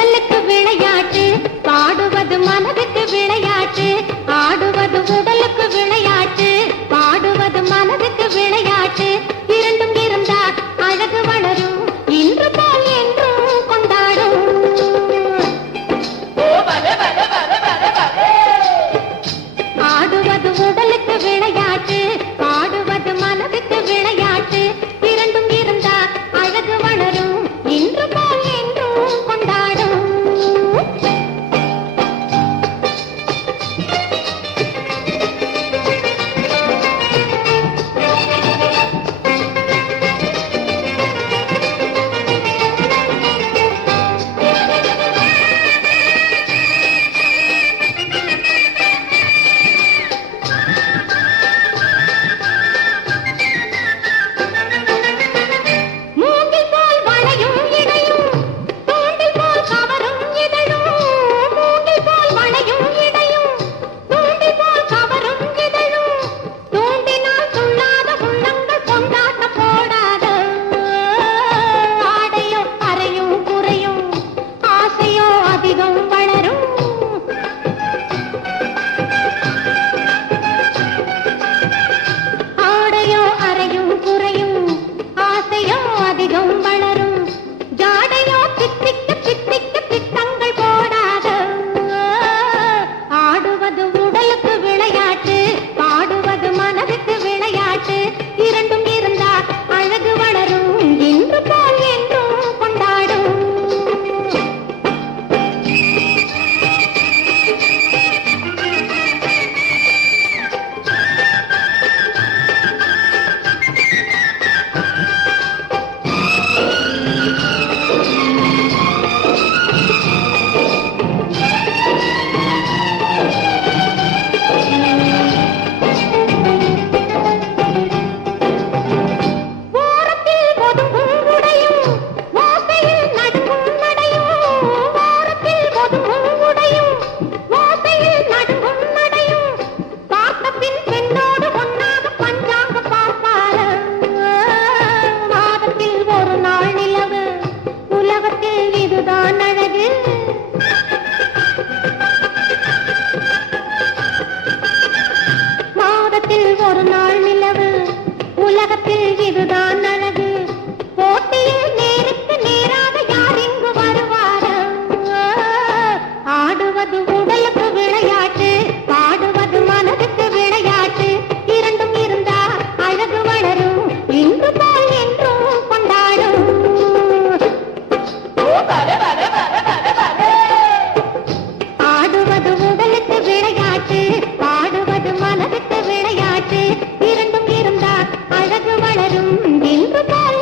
உடலுக்கு விளையாட்டு, பாடுவது மனதுக்கு விளையாட்டு. ஆடுவது உடலுக்கு விளையாட்டு, பாடுவது மனதுக்கு விளையாட்டு. இரண்டும் இருந்தால் அழகு வளரும், இன்று போல் என்றும் கொண்டாடும். ஆடுவது உடலுக்கு விளையாட்டு, பாடுவது மனதுக்கு விளையாட்டு. இரண்டும் இருந்தால் அழகு வளரும், இன்று போல் என்றும் கொண்டாடும். ஒரு நாள் நிலவு உலகத்தில் இதுதான் அழகு. போட்டியில் நேருக்கு நேராக யார் இங்கு வருவார்? ஆடுவது உடலுக்கு விளையாட்டு, பாடுவது மனதுக்கு விளையாட்டு. இரண்டும் இருந்தால் அழகு வளரும், இன்று போல் என்றும் கொண்டாடும். ஆடுவது உடலுக்கு விளையாட்டு, பாடுவது மனதுக்கு விளையாட்டு. இரண்டும் இருந்தால் அழகு வளரும், இன்று போல்